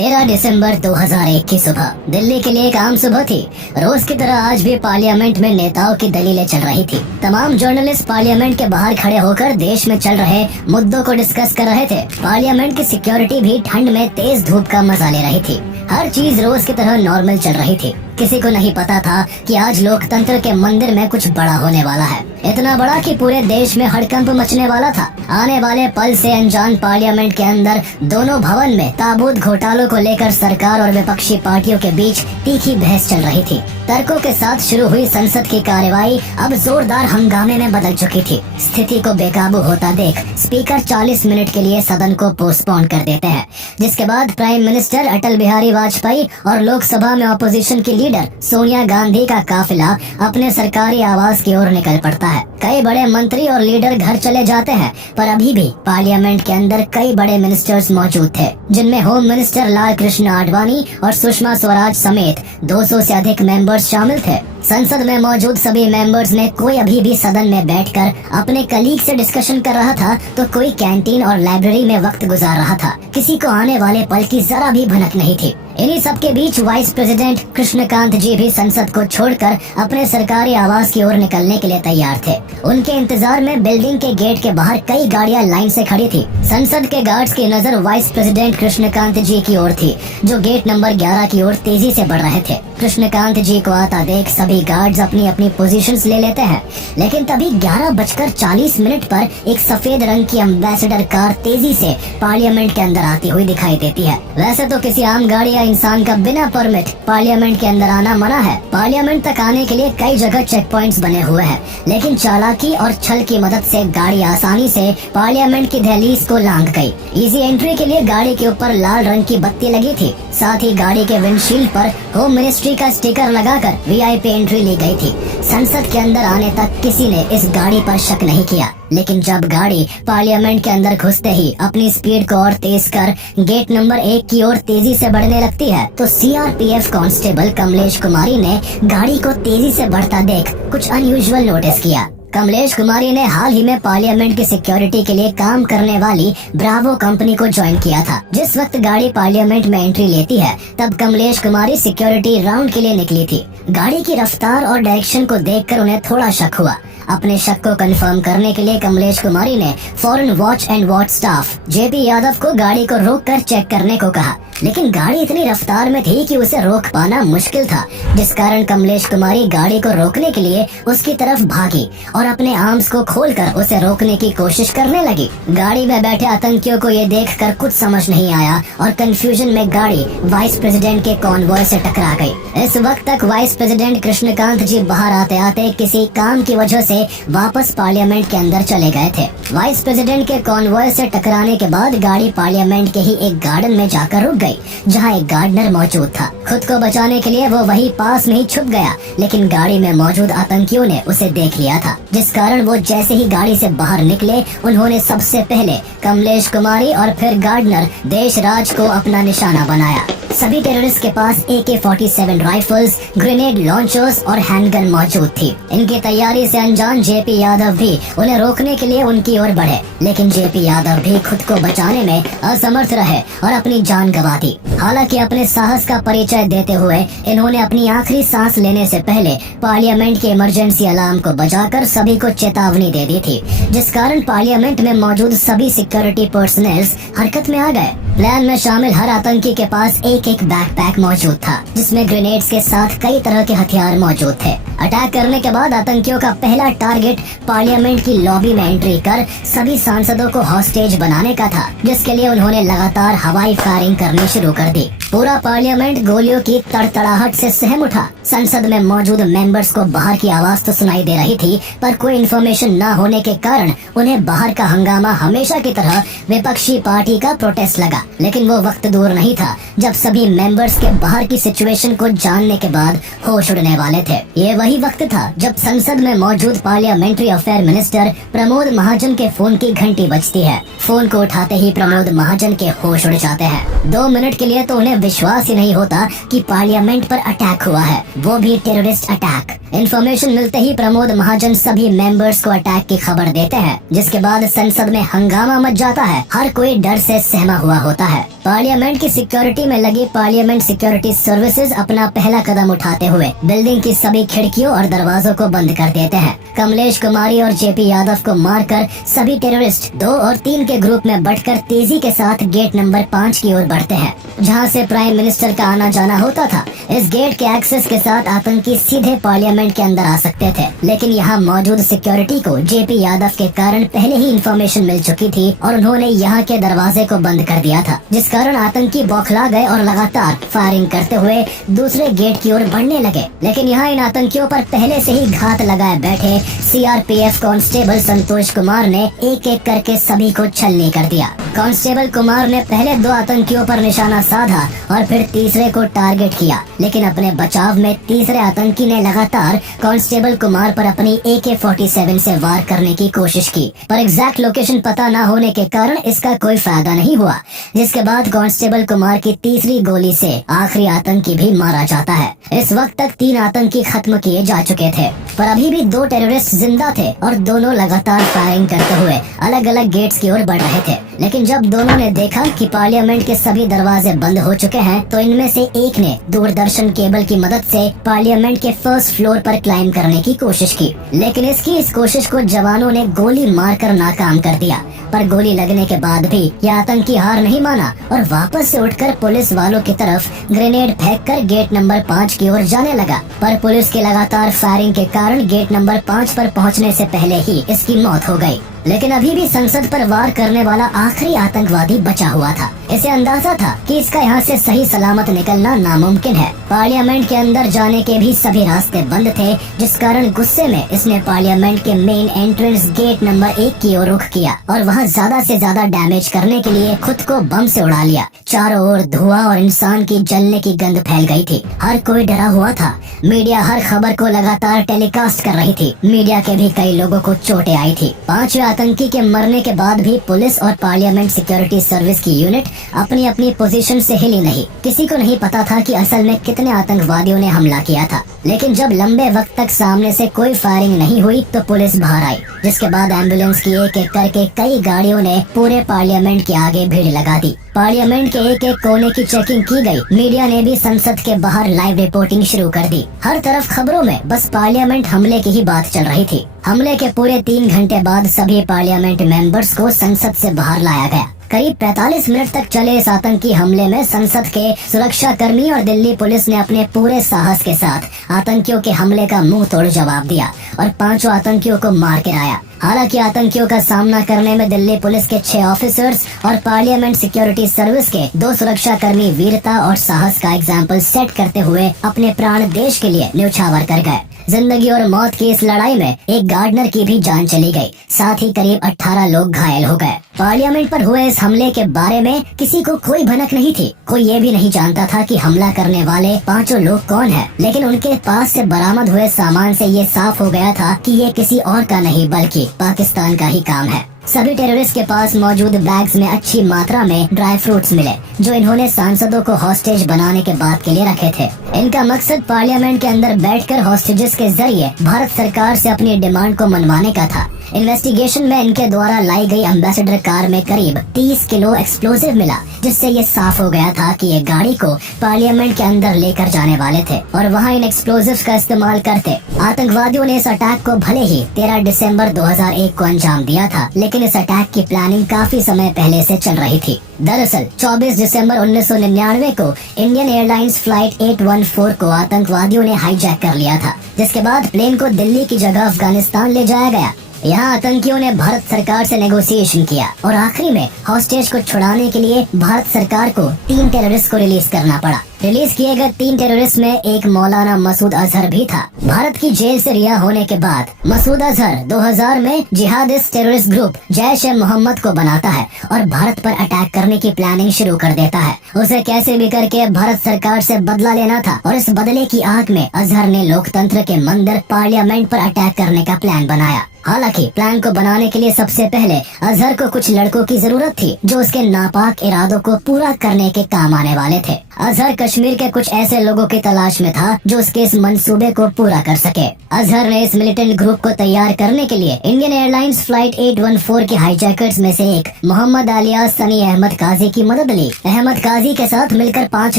13 दिसंबर 2001 की सुबह दिल्ली के लिए एक आम सुबह थी। रोज की तरह आज भी पार्लियामेंट में नेताओं की दलीलें चल रही थी। तमाम जर्नलिस्ट पार्लियामेंट के बाहर खड़े होकर देश में चल रहे मुद्दों को डिस्कस कर रहे थे। पार्लियामेंट की सिक्योरिटी भी ठंड में तेज धूप का मजा ले रही थी। हर चीज रोज की तरह नॉर्मल चल रही थी। किसी को नहीं पता था कि आज लोकतंत्र के मंदिर में कुछ बड़ा होने वाला है। इतना बड़ा कि पूरे देश में हड़कंप मचने वाला था। आने वाले पल से अनजान पार्लियामेंट के अंदर दोनों भवन में ताबूत घोटालों को लेकर सरकार और विपक्षी पार्टियों के बीच तीखी बहस चल रही थी। तर्कों के साथ शुरू हुई संसद की कार्यवाही अब जोरदार हंगामे में बदल चुकी थी। स्थिति को बेकाबू होता देख स्पीकर 40 मिनट के लिए सदन को पोस्टपोन कर देते हैं, जिसके बाद प्राइम मिनिस्टर अटल बिहारी वाजपेयी और लोकसभा में ऑपोजिशन की लीडर सोनिया गांधी का काफिला अपने सरकारी आवास की ओर निकल पड़ता है। कई बड़े मंत्री और लीडर घर चले जाते हैं, पर अभी भी पार्लियामेंट के अंदर कई बड़े मिनिस्टर्स मौजूद थे, जिनमें होम मिनिस्टर लाल कृष्ण आडवाणी और सुषमा स्वराज समेत 200 से अधिक मेंबर्स शामिल थे। संसद में मौजूद सभी मेंबर्स में कोई अभी भी सदन में बैठकर अपने कलीग से डिस्कशन कर रहा था, तो कोई कैंटीन और लाइब्रेरी में वक्त गुजार रहा था। किसी को आने वाले पल की जरा भी भनक नहीं थी। इन्हीं सबके बीच वाइस प्रेसिडेंट कृष्णकांत जी भी संसद को छोड़कर अपने सरकारी आवास की ओर निकलने के लिए तैयार थे। उनके इंतजार में बिल्डिंग के गेट के बाहर कई गाड़ियां लाइन से खड़ी थी। संसद के गार्ड्स की नजर वाइस प्रेसिडेंट कृष्णकांत जी की ओर थी, जो गेट नंबर 11 की ओर तेजी से बढ़ रहे थे। कृष्णकांत जी को आता देख सभी गार्ड्स अपनी अपनी पोजीशंस ले लेते हैं, लेकिन तभी 11:40 पर एक सफेद रंग की एम्बेसडर कार तेजी से पार्लियामेंट के अंदर आती हुई दिखाई देती है। वैसे तो किसी आम गाड़ी या इंसान का बिना परमिट पार्लियामेंट के अंदर आना मना है। पार्लियामेंट तक आने के लिए कई जगह चेक पॉइंट्स बने हुए हैं, लेकिन चालाकी और छल की मदद से गाड़ी आसानी से पार्लियामेंट की दहलीज को लांघ गई। इजी एंट्री के लिए गाड़ी के ऊपर लाल रंग की बत्ती लगी थी। साथ ही गाड़ी के विंडशील्ड पर होम मिनिस्ट्री का स्टिकर लगाकर वीआईपी एंट्री ली गई थी। संसद के अंदर आने तक किसी ने इस गाड़ी पर शक नहीं किया, लेकिन जब गाड़ी पार्लियामेंट के अंदर घुसते ही अपनी स्पीड को और तेज कर गेट नंबर 1 की ओर तेजी से बढ़ने लगती है, तो सीआरपीएफ कांस्टेबल कमलेश कुमारी ने गाड़ी को तेजी से बढ़ता देख कुछ अनयूजुअल नोटिस किया। कमलेश कुमारी ने हाल ही में पार्लियामेंट की सिक्योरिटी के लिए काम करने वाली ब्रावो कंपनी को ज्वाइन किया था। जिस वक्त गाड़ी पार्लियामेंट में एंट्री लेती है, तब कमलेश कुमारी सिक्योरिटी राउंड के लिए निकली थी। गाड़ी की रफ्तार और डायरेक्शन को देखकर उन्हें थोड़ा शक हुआ। अपने शक को कंफर्म करने के लिए कमलेश कुमारी ने foreign watch and watch staff JP Yadav को गाड़ी को रोककर चेक करने को कहा, लेकिन गाड़ी इतनी रफ्तार में थी कि उसे रोक पाना मुश्किल था, जिस कारण कमलेश कुमारी गाड़ी को रोकने के लिए उसकी तरफ भागी और अपने आर्म्स को खोलकर उसे रोकने की कोशिश करने लगी। गाड़ी में बैठे आतंकियों को ये देखकर कुछ समझ नहीं आया और कंफ्यूजन में गाड़ी वाइस प्रेसिडेंट के कॉन्वॉय से टकरा गई। इस वक्त तक वाइस प्रेसिडेंट कृष्णकांत जी बाहर आते आते किसी काम की वजह से वापस पार्लियामेंट के अंदर चले गए थे। वाइस प्रेसिडेंट के कॉन्वॉय से टकराने के बाद गाड़ी पार्लियामेंट के ही एक गार्डन में जाकर रुक गई, जहां एक गार्डनर मौजूद था। खुद को बचाने के लिए वो वही पास में ही छुप गया, लेकिन गाड़ी में मौजूद आतंकियों ने उसे देख लिया था, जिस कारण वो जैसे ही गाड़ी से बाहर निकले, उन्होंने सबसे पहले कमलेश कुमारी और फिर गार्डनर देशराज को अपना निशाना बनाया। सभी टेररिस्ट के पास AK-47 राइफल्स, ग्रेनेड लॉन्चर्स और हैंडगन मौजूद थी। इनकी तैयारी से अनजान जेपी यादव भी उन्हें रोकने के लिए उनकी ओर बढ़े, लेकिन जेपी यादव भी खुद को बचाने में असमर्थ रहे और अपनी जान गंवा दी। हालांकि अपने साहस का परिचय देते हुए इन्होंने अपनी आखिरी सांस लेने से पहले पार्लियामेंट के इमरजेंसी अलार्म को बजाकर सभी को चेतावनी दे दी थी, जिस कारण पार्लियामेंट में मौजूद सभी सिक्योरिटी पर्सनल हरकत में आ गए। प्लान में शामिल हर आतंकी के पास एक बैकपैक मौजूद था, जिसमें ग्रेनेड्स के साथ कई तरह के हथियार मौजूद थे। अटैक करने के बाद आतंकियों का पहला टारगेट पार्लियामेंट की लॉबी में एंट्री कर सभी सांसदों को हॉस्टेज बनाने का था, जिसके लिए उन्होंने लगातार हवाई फायरिंग करनी शुरू कर दी। पूरा पार्लियामेंट गोलियों की तड़तड़ाहट से सहम उठा। संसद में मौजूद मेंबर्स को बाहर की आवाज तो सुनाई दे रही थी, पर कोई इन्फॉर्मेशन न होने के कारण उन्हें बाहर का हंगामा हमेशा की तरह विपक्षी पार्टी का प्रोटेस्ट लगा। लेकिन वो वक्त दूर नहीं था जब सभी मेंबर्स के बाहर की सिचुएशन को जानने के बाद होश उड़ने वाले थे। ये वही वक्त था जब संसद में मौजूद parliamentary affair minister Pramod Mahajan के फोन की घंटी बजती है। फोन को उठाते ही प्रमोद महाजन के होश उड़ जाते हैं। 2 मिनट के लिए तो उन्हें विश्वास ही नहीं होता कि पार्लियामेंट पर अटैक हुआ है, वो भी टेररिस्ट अटैक। इन्फॉर्मेशन मिलते ही प्रमोद महाजन सभी मेंबर्स को अटैक की खबर देते हैं, जिसके बाद संसद में हंगामा मच जाता है। हर कोई डर से सहमा हुआ होता है। पार्लियामेंट की सिक्योरिटी में लगी पार्लियामेंट सिक्योरिटी सर्विसेज अपना पहला कदम उठाते हुए बिल्डिंग की सभी खिड़कियों और दरवाजों को बंद कर देते हैं। कमलेश कुमारी और जेपी यादव को मारकर सभी टेररिस्ट 2 और 3 के ग्रुप में बंटकर तेजी के साथ गेट नंबर 5 की ओर बढ़ते हैं, जहां से प्राइम मिनिस्टर का आना जाना होता था। इस गेट के एक्सेस के साथ आतंकी सीधे पार्लियामेंट के अंदर आ सकते थे, लेकिन यहाँ मौजूद सिक्योरिटी को जेपी यादव के कारण पहले ही इंफॉर्मेशन मिल चुकी थी और उन्होंने यहाँ के दरवाजे को बंद कर दिया था, जिस कारण आतंकी बौखला गए और लगातार फायरिंग करते हुए दूसरे गेट की ओर बढ़ने लगे। लेकिन यहाँ इन आतंकियों पर पहले से ही घात लगाए बैठे सीआरपीएफ कांस्टेबल संतोष कुमार ने एक एक करके सभी को छलनी कर दिया। कांस्टेबल कुमार ने पहले 2 आतंकियों पर निशाना साधा और फिर तीसरे को टारगेट किया, लेकिन अपने बचाव में तीसरे आतंकी ने लगातार कांस्टेबल कुमार पर अपनी AK-47 से वार करने की कोशिश की, पर एग्जैक्ट लोकेशन पता न होने के कारण इसका कोई फायदा नहीं हुआ, जिसके बाद कांस्टेबल कुमार की तीसरी गोली से आखिरी आतंकी भी मारा जाता है। इस वक्त तक 3 आतंकी खत्म किए जा चुके थे, पर अभी भी 2 टेररिस्ट जिंदा थे और दोनों लगातार फायरिंग करते हुए अलग अलग गेट्स की ओर बढ़ रहे थे। लेकिन जब दोनों ने देखा कि पार्लियामेंट के सभी दरवाजे बंद हो चुके हैं, तो इनमें से एक ने दूरदर्शन केबल की मदद से पार्लियामेंट के फर्स्ट फ्लोर पर क्लाइम करने की कोशिश की, लेकिन इस कोशिश को जवानों ने गोली मारकर नाकाम कर दिया। पर गोली लगने के बाद भी यह आतंकी हार नहीं माना और वापस से उठकर पुलिस वालों की तरफ ग्रेनेड फेंककर गेट नंबर 5 की ओर जाने लगा, पर पुलिस की लगातार फायरिंग के कारण गेट नंबर 5 पर पहुंचने से पहले ही इसकी मौत हो गई। लेकिन अभी भी संसद पर वार करने वाला आखिरी आतंकवादी बचा हुआ था। इसे अंदाजा था कि इसका यहाँ से सही सलामत निकलना नामुमकिन है। पार्लियामेंट के अंदर जाने के भी सभी रास्ते बंद थे, जिस कारण गुस्से में इसने पार्लियामेंट के मेन एंट्रेंस गेट नंबर 1 की ओर रुख किया और वहाँ ज्यादा से ज्यादा डैमेज करने के लिए खुद को बम से उड़ा लिया। चारों ओर धुआं और इंसान की जलने की गंध फैल गई थी। हर कोई डरा हुआ था। मीडिया हर खबर को लगातार टेलीकास्ट कर रही थी। मीडिया के भी कई लोगों को चोटें आई थी। 5वें आतंकी के मरने के बाद भी पुलिस और पार्लियामेंट सिक्योरिटी सर्विस की यूनिट अपनी अपनी पोजीशन से हिली नहीं। किसी को नहीं पता था कि असल में कितने आतंकवादियों ने हमला किया था। लेकिन जब लंबे वक्त तक सामने से कोई फायरिंग नहीं हुई तो पुलिस बाहर आई, जिसके बाद एम्बुलेंस की एक एक करके कई गाड़ियों ने पूरे पार्लियामेंट के आगे भीड़ लगा दी। पार्लियामेंट के एक एक कोने की चेकिंग की गई। मीडिया ने भी संसद के बाहर लाइव रिपोर्टिंग शुरू कर दी। हर तरफ खबरों में बस पार्लियामेंट हमले की ही बात चल रही थी। हमले के पूरे 3 घंटे बाद सभी पार्लियामेंट मेंबर्स को संसद से बाहर लाया गया। करीब 45 मिनट तक चले इस आतंकी हमले में संसद के सुरक्षा कर्मी और दिल्ली पुलिस ने अपने पूरे साहस के साथ आतंकियों के हमले का मुंह तोड़ जवाब दिया और 5 आतंकियों को मार गिराया। हालांकि आतंकियों का सामना करने में दिल्ली पुलिस के 6 ऑफिसर्स और पार्लियामेंट सिक्योरिटी सर्विस के 2 सुरक्षा कर्मी वीरता और साहस का एग्जाम्पल सेट करते हुए अपने प्राण देश के लिए न्यौछावर कर गए। जिंदगी और मौत की इस लड़ाई में एक गार्डनर की भी जान चली गई, साथ ही करीब 18 लोग घायल हो गए। पार्लियामेंट पर हुए इस हमले के बारे में किसी को कोई भनक नहीं थी। कोई ये भी नहीं जानता था कि हमला करने वाले 5 लोग कौन हैं। लेकिन उनके पास से बरामद हुए सामान से ये साफ हो गया था कि ये किसी और का नहीं बल्कि पाकिस्तान का ही काम है। सभी टेररिस्ट के पास मौजूद बैग्स में अच्छी मात्रा में ड्राई फ्रूट्स मिले, जो इन्होंने सांसदों को हॉस्टेज बनाने के बाद के लिए रखे थे। इनका मकसद पार्लियामेंट के अंदर बैठकर हॉस्टेजेस के जरिए भारत सरकार से अपनी डिमांड को मनवाने का था। इन्वेस्टिगेशन में इनके द्वारा लाई गई एम्बेसडर कार में करीब 30 किलो एक्सप्लोजिव मिला, जिससे ये साफ हो गया था कि ये गाड़ी को पार्लियामेंट के अंदर लेकर जाने वाले थे और वहाँ इन एक्सप्लोजिव्स का इस्तेमाल करते। आतंकवादियों ने इस अटैक को भले ही 13 दिसंबर 2001 को अंजाम दिया था, लेकिन इस अटैक की प्लानिंग काफी समय पहले से चल रही थी। दरअसल 24 दिसंबर 1999 को इंडियन एयरलाइंस फ्लाइट 814 को आतंकवादियों ने हाईजैक कर लिया था, जिसके बाद प्लेन को दिल्ली की जगह अफगानिस्तान ले जाया गया। यहाँ आतंकियों ने भारत सरकार से नेगोशिएशन किया और आखिरी में हॉस्टेज को छुड़ाने के लिए भारत सरकार को 3 टेररिस्ट को रिलीज करना पड़ा। रिलीज किए गए 3 टेररिस्ट में एक मौलाना मसूद अजहर भी था। भारत की जेल से रिहा होने के बाद मसूद अजहर 2000 में जिहादिस्ट टेररिस्ट ग्रुप जैश ए मोहम्मद को बनाता है और भारत पर अटैक करने की प्लानिंग शुरू कर देता है। उसे कैसे भी करके भारत सरकार से बदला लेना था और इस बदले की आग में अजहर ने लोकतंत्र के मंदिर पार्लियामेंट पर अटैक करने का प्लान बनाया। हालांकि प्लान को बनाने के लिए सबसे पहले अजहर को कुछ लड़कों की जरूरत थी जो उसके नापाक इरादों को पूरा करने के काम आने वाले थे। अजहर कश्मीर के कुछ ऐसे लोगों की तलाश में था जो उसके इस मंसूबे को पूरा कर सके। अजहर ने इस मिलिटेंट ग्रुप को तैयार करने के लिए इंडियन एयरलाइंस फ्लाइट 814 के हाईजैकर्स में से एक मोहम्मद अलियास सनी अहमद काजी की मदद ली। अहमद काजी के साथ मिलकर 5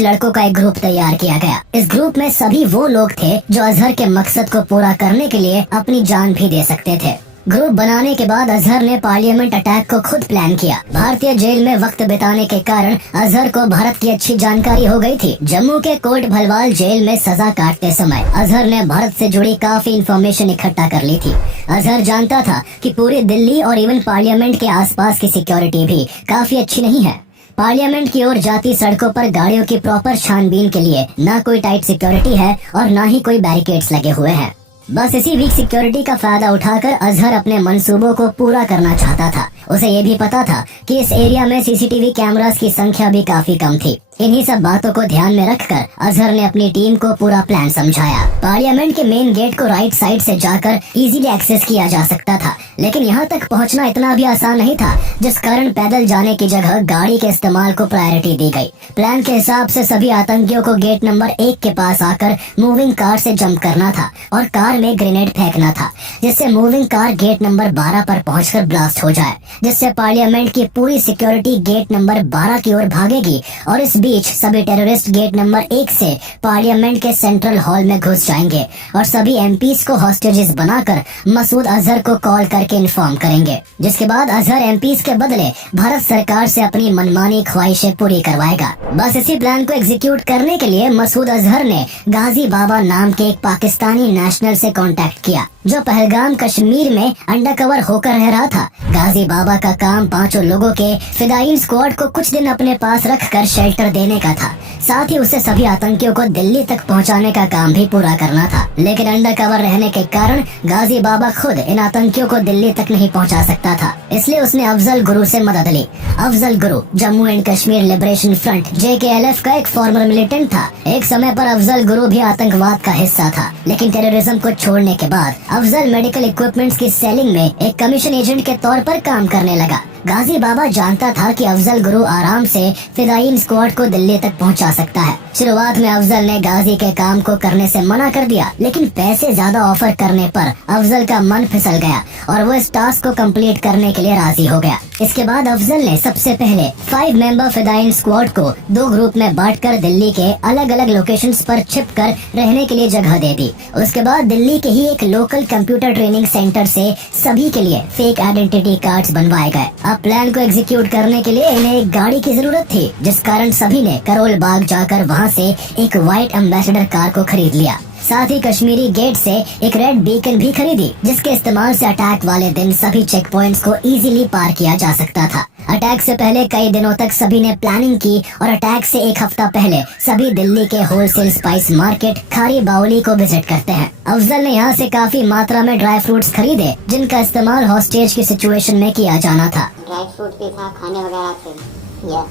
लड़कों का एक ग्रुप तैयार किया गया। इस ग्रुप में सभी वो लोग थे जो अजहर के मकसद को पूरा करने के लिए अपनी जान भी दे सकते थे। ग्रुप बनाने के बाद अजहर ने पार्लियामेंट अटैक को खुद प्लान किया। भारतीय जेल में वक्त बिताने के कारण अजहर को भारत की अच्छी जानकारी हो गई थी। जम्मू के कोट भलवाल जेल में सजा काटते समय अजहर ने भारत से जुड़ी काफी इंफॉर्मेशन इकट्ठा कर ली थी। अजहर जानता था कि पूरी दिल्ली और इवन पार्लियामेंट के आसपास की सिक्योरिटी भी काफी अच्छी नहीं है। पार्लियामेंट की ओर जाती सड़कों पर गाड़ियों की प्रॉपर छानबीन के लिए न कोई टाइट सिक्योरिटी है और न ही कोई बैरिकेड्स लगे हुए हैं। बस इसी वीक सिक्योरिटी का फायदा उठाकर अजहर अपने मंसूबों को पूरा करना चाहता था। उसे ये भी पता था कि इस एरिया में सीसीटीवी कैमरास की संख्या भी काफी कम थी। इन्हीं सब बातों को ध्यान में रखकर अजहर ने अपनी टीम को पूरा प्लान समझाया। पार्लियामेंट के मेन गेट को राइट साइड से जाकर इजीली एक्सेस किया जा सकता था, लेकिन यहाँ तक पहुँचना इतना भी आसान नहीं था, जिस कारण पैदल जाने की जगह गाड़ी के इस्तेमाल को प्रायोरिटी दी गई। प्लान के हिसाब से सभी आतंकियों को गेट नंबर 1 के पास आकर मूविंग कार से जंप करना था और कार में ग्रेनेड फेंकना था, जिससे मूविंग कार गेट नंबर 12 पर पहुंचकर ब्लास्ट हो जाए, जिससे पार्लियामेंट की पूरी सिक्योरिटी गेट नंबर 12 की ओर भागेगी और इस बीच सभी टेररिस्ट गेट नंबर 1 से पार्लियामेंट के सेंट्रल हॉल में घुस जाएंगे और सभी एमपीज को हॉस्टेजेस बनाकर मसूद अजहर को कॉल करके इन्फॉर्म करेंगे, जिसके बाद अजहर एमपीज के बदले भारत सरकार से अपनी मनमानी ख्वाहिशें पूरी करवाएगा। बस इसी प्लान को एग्जीक्यूट करने के लिए मसूद अजहर ने गाजी बाबा नाम के एक पाकिस्तानी नेशनल से कांटेक्ट किया जो पहलगाम कश्मीर में अंडरकवर होकर रह रहा था। गाजी बाबा का काम 5 लोगों के फिदायीन स्क्वाड को कुछ दिन अपने पास रखकर शेल्टर देने का था। साथ ही उसे सभी आतंकियों को दिल्ली तक पहुंचाने का काम भी पूरा करना था, लेकिन अंडरकवर रहने के कारण गाजी बाबा खुद इन आतंकियों को दिल्ली तक नहीं पहुंचा सकता था, इसलिए उसने अफजल गुरु से मदद ली। Afzal Guru Jammu and Kashmir liberation front JKLF का एक फॉर्मर मिलिटेंट था। एक समय पर अफजल गुरु भी आतंकवाद का हिस्सा था, लेकिन टेररिज्म को छोड़ने के बाद अफजल मेडिकल इक्विपमेंट्स की सेलिंग में एक कमीशन एजेंट के तौर पर काम करने लगा। गाजी बाबा जानता था कि अफजल गुरु आराम से फिदायीन स्क्वाड को दिल्ली तक पहुंचा सकता है। शुरुआत में अफजल ने गाजी के काम को करने से मना कर दिया, लेकिन पैसे ज्यादा ऑफर करने पर अफजल का मन फिसल गया और वो इस टास्क को कंप्लीट करने के लिए राजी हो गया। इसके बाद अफजल ने सबसे पहले 5 मेंबर फिदायीन स्क्वाड को 2 ग्रुप में बांटकर दिल्ली के अलग अलग लोकेशंस पर छिपकर रहने के लिए जगह दे दी। उसके बाद दिल्ली के ही एक लोकल कंप्यूटर ट्रेनिंग सेंटर से सभी के लिए फेक आइडेंटिटी कार्ड्स बनवाए गए। अब प्लान को एग्जीक्यूट करने के लिए इन्हें एक गाड़ी की जरूरत थी, जिस कारण सभी ने करोल बाग जाकर वहां से एक व्हाइट एम्बेसडर कार को खरीद लिया। साथ ही कश्मीरी गेट से एक रेड बीकन भी खरीदी, जिसके इस्तेमाल से अटैक वाले दिन सभी चेक पॉइंट्स को इजीली पार किया जा सकता था। अटैक से पहले कई दिनों तक सभी ने प्लानिंग की और अटैक से 1 हफ्ता पहले सभी दिल्ली के होलसेल स्पाइस मार्केट खारी बाउली को विजिट करते हैं। अफजल ने यहाँ से काफी मात्रा में ड्राई फ्रूट्स खरीदे, जिनका इस्तेमाल हॉस्टेज की सिचुएशन में किया जाना था। ड्राई फ्रूट भी था, खाने वगैरह थे।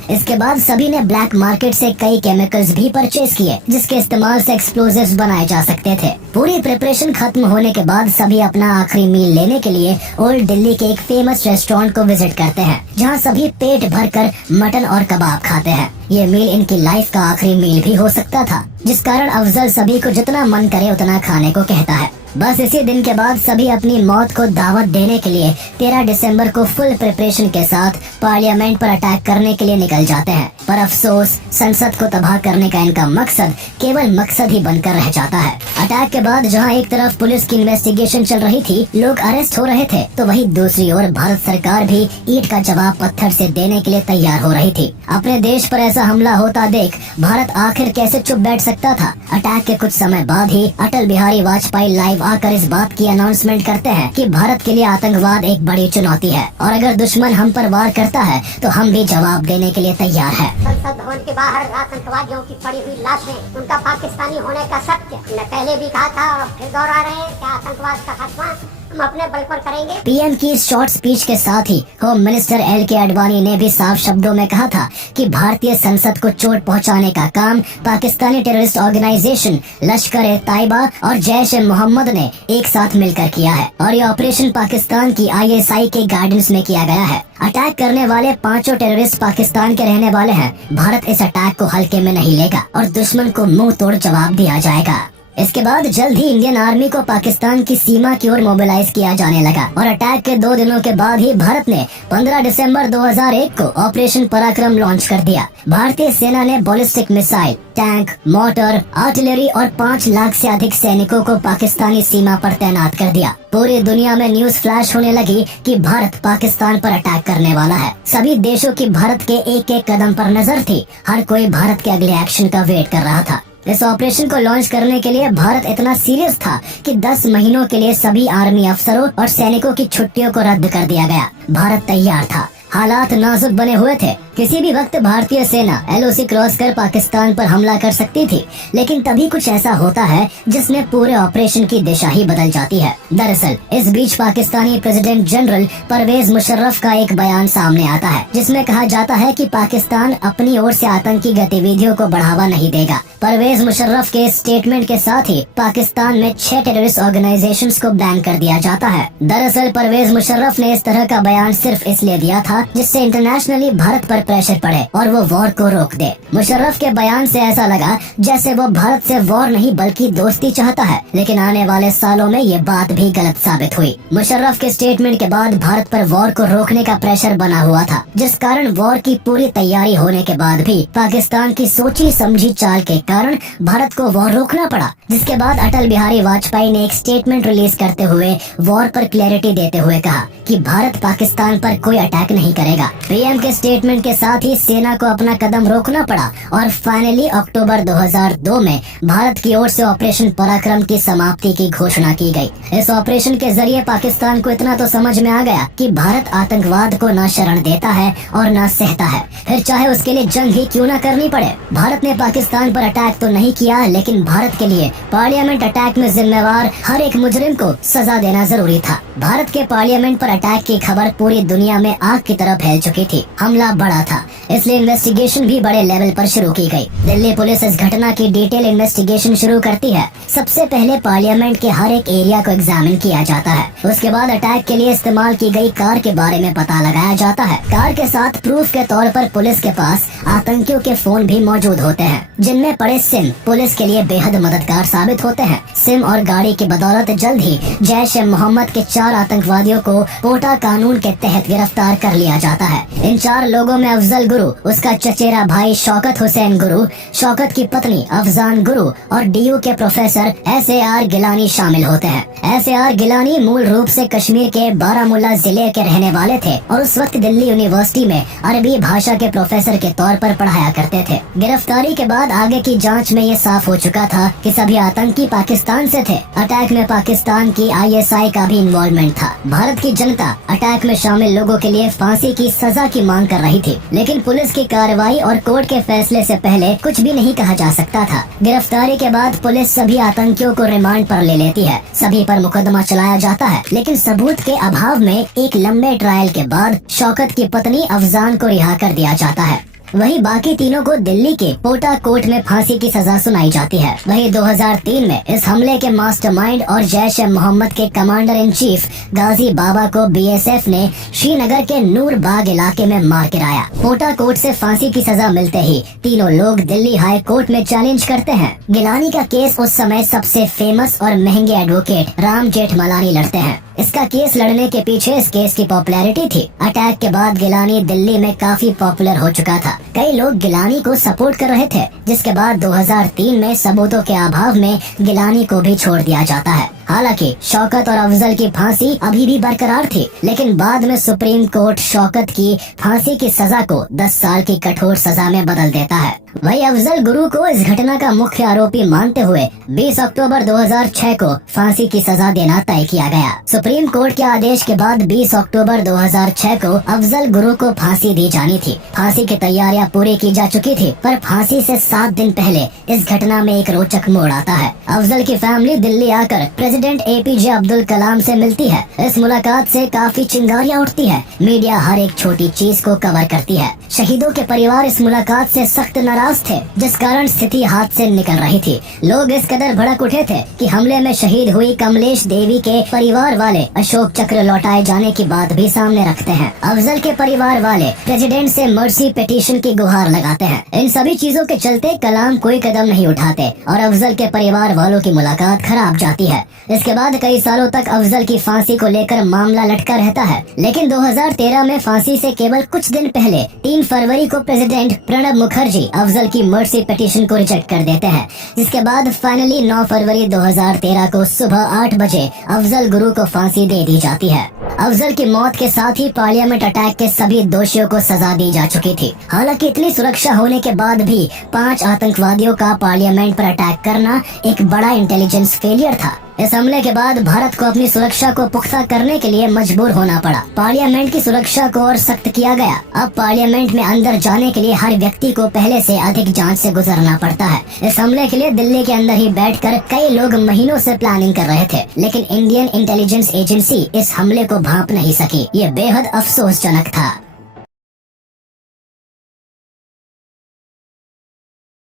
इसके बाद सभी ने ब्लैक मार्केट से कई केमिकल्स भी परचेज किए, जिसके इस्तेमाल से एक्सप्लोजिव्स बनाए जा सकते थे। पूरी प्रिपरेशन खत्म होने के बाद सभी अपना आखिरी मील लेने के लिए ओल्ड दिल्ली के एक फेमस रेस्टोरेंट को विजिट करते हैं, जहां सभी पेट भरकर मटन और कबाब खाते हैं। ये मील इनकी लाइफ का आखिरी मील भी हो सकता था, जिस कारण अफजल सभी को जितना मन करे उतना खाने को कहता है। बस इसी दिन के बाद सभी अपनी मौत को दावत देने के लिए 13 दिसंबर को फुल प्रिपरेशन के साथ पार्लियामेंट पर अटैक करने के लिए निकल जाते हैं। पर अफसोस, संसद को तबाह करने का इनका मकसद केवल मकसद ही बनकर रह जाता है। अटैक के बाद जहां एक तरफ पुलिस की इन्वेस्टिगेशन चल रही थी, लोग अरेस्ट हो रहे थे, तो वहीं दूसरी ओर भारत सरकार भी ईंट का जवाब पत्थर से देने के लिए तैयार हो रही थी। अपने देश पर ऐसा हमला होता देख भारत आखिर कैसे चुप बैठ सकता था। अटैक के कुछ समय बाद ही अटल बिहारी वाजपेयी लाइव आकर इस बात की अनाउंसमेंट करते हैं कि भारत के लिए आतंकवाद एक बड़ी चुनौती है और अगर दुश्मन हम पर वार करता है तो हम भी जवाब देने के लिए तैयार है। संसद भवन के बाहर आतंकवादियों की पड़ी हुई लाशें, उनका पाकिस्तानी होने का सत्य। मैं पहले भी कहा था और फिर दोहरा रहे हैं कि आतंकवाद का खात्मा हम अपने बल पर करेंगे। पीएम की इस शॉर्ट स्पीच के साथ ही होम मिनिस्टर एल.के. आडवाणी ने भी साफ शब्दों में कहा था कि भारतीय संसद को चोट पहुंचाने का काम पाकिस्तानी टेररिस्ट ऑर्गेनाइजेशन लश्कर-ए-तैयबा और जैश-ए-मोहम्मद ने एक साथ मिलकर किया है और ये ऑपरेशन पाकिस्तान की ISI के गाइडेंस में किया गया है। अटैक करने वाले पांचों टेररिस्ट पाकिस्तान के रहने वाले हैं। भारत इस अटैक को हल्के में नहीं लेगा और दुश्मन को मुंह तोड़ जवाब दिया जाएगा। इसके बाद जल्द ही इंडियन आर्मी को पाकिस्तान की सीमा की ओर मोबिलाइज किया जाने लगा और अटैक के 2 दिनों के बाद ही भारत ने 15 दिसंबर 2001 को ऑपरेशन पराक्रम लॉन्च कर दिया। भारतीय सेना ने ballistic missile, tank, motor, artillery और 5 लाख से अधिक सैनिकों को पाकिस्तानी सीमा पर तैनात कर दिया। पूरी दुनिया में न्यूज फ्लैश होने लगी कि भारत पाकिस्तान पर अटैक करने वाला है। सभी देशों की भारत के एक एक कदम पर नजर थी। हर कोई भारत के अगले एक्शन का वेट कर रहा था। इस ऑपरेशन को लॉन्च करने के लिए भारत इतना सीरियस था कि 10 महीनों के लिए सभी आर्मी अफसरों और सैनिकों की छुट्टियों को रद्द कर दिया गया। भारत तैयार था। हालात नाजुक बने हुए थे। किसी भी वक्त भारतीय सेना LOC क्रॉस कर पाकिस्तान पर हमला कर सकती थी, लेकिन तभी कुछ ऐसा होता है जिसमें पूरे ऑपरेशन की दिशा ही बदल जाती है। दरअसल इस बीच पाकिस्तानी प्रेसिडेंट जनरल परवेज मुशर्रफ का एक बयान सामने आता है, जिसमें कहा जाता है कि पाकिस्तान अपनी ओर से आतंकी गतिविधियों को बढ़ावा नहीं देगा। परवेज मुशर्रफ के स्टेटमेंट के साथ ही पाकिस्तान में 6 टेररिस्ट ऑर्गेनाइजेशंस को बैन कर दिया जाता है। दरअसल परवेज मुशर्रफ ने इस तरह का बयान सिर्फ इसलिए दिया था जिससे इंटरनेशनली भारत पर प्रेशर पड़े और वो वॉर को रोक दे। मुशर्रफ के बयान से ऐसा लगा जैसे वो भारत से वॉर नहीं बल्कि दोस्ती चाहता है, लेकिन आने वाले सालों में ये बात भी गलत साबित हुई। मुशर्रफ के स्टेटमेंट के बाद भारत पर वॉर को रोकने का प्रेशर बना हुआ था, जिस कारण वॉर की पूरी तैयारी होने के बाद भी पाकिस्तान की सोची समझी चाल के कारण भारत को वॉर रोकना पड़ा। जिसके बाद अटल बिहारी वाजपेयी ने एक स्टेटमेंट रिलीज करते हुए वॉर पर क्लैरिटी देते हुए कहा कि भारत पाकिस्तान पर कोई अटैक नहीं करेगा। पीएम के स्टेटमेंट के साथ ही सेना को अपना कदम रोकना पड़ा और फाइनली अक्टूबर 2002 में भारत की ओर से ऑपरेशन पराक्रम की समाप्ति की घोषणा की गई। इस ऑपरेशन के जरिए पाकिस्तान को इतना तो समझ में आ गया कि भारत आतंकवाद को न शरण देता है और न सहता है, फिर चाहे उसके लिए जंग ही क्यों न करनी पड़े। भारत ने पाकिस्तान पर अटैक तो नहीं किया, लेकिन भारत के लिए पार्लियामेंट अटैक में जिम्मेवार हर एक मुजरिम को सजा देना जरूरी था। भारत के पार्लियामेंट पर अटैक की खबर पूरी दुनिया में आग की तरह फैल चुकी थी। हमला बड़ा था, इसलिए इन्वेस्टिगेशन भी बड़े लेवल पर शुरू की गई। दिल्ली पुलिस इस घटना की डिटेल इन्वेस्टिगेशन शुरू करती है। सबसे पहले पार्लियामेंट के हर एक एरिया को एग्जामिन किया जाता है। उसके बाद अटैक के लिए इस्तेमाल की गई कार के बारे में पता लगाया जाता है। कार के साथ प्रूफ के तौर पर पुलिस के पास आतंकियों के फोन भी मौजूद होते हैं, जिनमें पड़े सिम पुलिस के लिए बेहद मददगार साबित होते हैं। सिम और गाड़ी की बदौलत जल्द ही जैश-ए-मोहम्मद के 4 आतंकवादियों को कोटा कानून के तहत गिरफ्तार कर लिया जाता है। इन 4 लोगों में अफजल गुरु, उसका चचेरा भाई शौकत हुसैन गुरु, शौकत की पत्नी अफजान गुरु और DU के प्रोफेसर SAR गिलानी शामिल होते हैं। SAR गिलानी मूल रूप से कश्मीर के बारामुल्ला जिले के रहने वाले थे और उस वक्त दिल्ली यूनिवर्सिटी में अरबी भाषा के प्रोफेसर के तौर पर पढ़ाया करते थे। गिरफ्तारी के बाद आगे की जांच में ये साफ हो चुका था कि सभी आतंकी पाकिस्तान से थे। अटैक में पाकिस्तान की ISI का भी इन्वॉल्वमेंट था। भारत की जनता अटैक में शामिल लोगों के लिए फांसी की सजा की मांग कर रही थी, लेकिन पुलिस की कार्रवाई और कोर्ट के फैसले से पहले कुछ भी नहीं कहा जा सकता था। गिरफ्तारी के बाद पुलिस सभी आतंकियों को रिमांड पर ले लेती है। सभी पर मुकदमा चलाया जाता है, लेकिन सबूत के अभाव में एक लंबे ट्रायल के बाद शौकत की पत्नी अफजान को रिहा कर दिया जाता है। वहीं बाकी तीनों को दिल्ली के पोटा कोर्ट में फांसी की सजा सुनाई जाती है। वहीं 2003 में इस हमले के मास्टरमाइंड और जैश-ए-मोहम्मद के कमांडर इन चीफ गाजी बाबा को BSF ने श्रीनगर के नूर बाग इलाके में मार गिराया। पोटा कोर्ट से फांसी की सजा मिलते ही तीनों लोग दिल्ली हाई कोर्ट में चैलेंज करते हैं। गिलानी का केस उस समय सबसे फेमस और महंगे एडवोकेट राम जेठमलानी लड़ते हैं। इसका केस लड़ने के पीछे इस केस की पॉपुलैरिटी थी। अटैक के बाद गिलानी दिल्ली में काफी पॉपुलर हो चुका था। कई लोग गिलानी को सपोर्ट कर रहे थे, जिसके बाद 2003 में सबूतों के अभाव में गिलानी को भी छोड़ दिया जाता है। हालांकि शौकत और अफजल की फांसी अभी भी बरकरार थी, लेकिन बाद में सुप्रीम कोर्ट शौकत की फांसी की सजा को 10 साल की कठोर सजा में बदल देता है। वही अफजल गुरु को इस घटना का मुख्य आरोपी मानते हुए 20 अक्टूबर 2006 को फांसी की सजा देना तय किया गया। सुप्रीम कोर्ट के आदेश के बाद 20 अक्टूबर 2006 को अफजल गुरु को फांसी दी जानी थी। फांसी की तैयारियां पूरी की जा चुकी थी, पर फांसी से 7 दिन पहले इस घटना में एक रोचक मोड़ आता है। अफजल की फैमिली दिल्ली आकर president president APJ Abdul Kalam से मिलती है। इस मुलाकात से काफी चिंगारियां उठती है। मीडिया हर एक छोटी चीज को कवर करती है। शहीदों के परिवार इस मुलाकात से सख्त नाराज थे, जिस कारण स्थिति हाथ से निकल रही थी। लोग इस कदर भड़क उठे थे कि हमले में शहीद हुई कमलेश देवी के परिवार वाले अशोक चक्र लौटाए जाने की बात भी सामने रखते हैं। अफजल के परिवार वाले प्रेसिडेंट से मर्सी पिटीशन की गुहार लगाते हैं। इन सभी चीजों के चलते कलाम कोई कदम नहीं उठाते और अफजल के परिवार वालों की मुलाकात खराब जाती है। इसके बाद कई सालों तक अफजल की फांसी को लेकर मामला लटका रहता है, लेकिन 2013 में फांसी से केवल कुछ दिन पहले 3 फरवरी को प्रेसिडेंट प्रणब मुखर्जी अफजल की मर्सी पिटीशन को रिजेक्ट कर देते हैं, जिसके बाद फाइनली 9 फरवरी 2013 को सुबह 8 बजे अफजल गुरु को फांसी दे दी जाती है। अफजल की मौत के साथ ही पार्लियामेंट अटैक के सभी दोषियों को सजा दी जा चुकी थी। हालांकि इतनी सुरक्षा होने के बाद भी 5 आतंकवादियों का पार्लियामेंट पर अटैक करना एक बड़ा इंटेलिजेंस फेलियर था। इस हमले के बाद भारत को अपनी सुरक्षा को पुख्ता करने के लिए मजबूर होना पड़ा। पार्लियामेंट की सुरक्षा को और सख्त किया गया। अब पार्लियामेंट में अंदर जाने के लिए हर व्यक्ति को पहले से अधिक जांच से गुजरना पड़ता है। इस हमले के लिए दिल्ली के अंदर ही बैठकर कई लोग महीनों से प्लानिंग कर रहे थे, लेकिन इंडियन इंटेलिजेंस एजेंसी इस हमले को भांप नहीं सकी। ये बेहद अफसोसजनक था।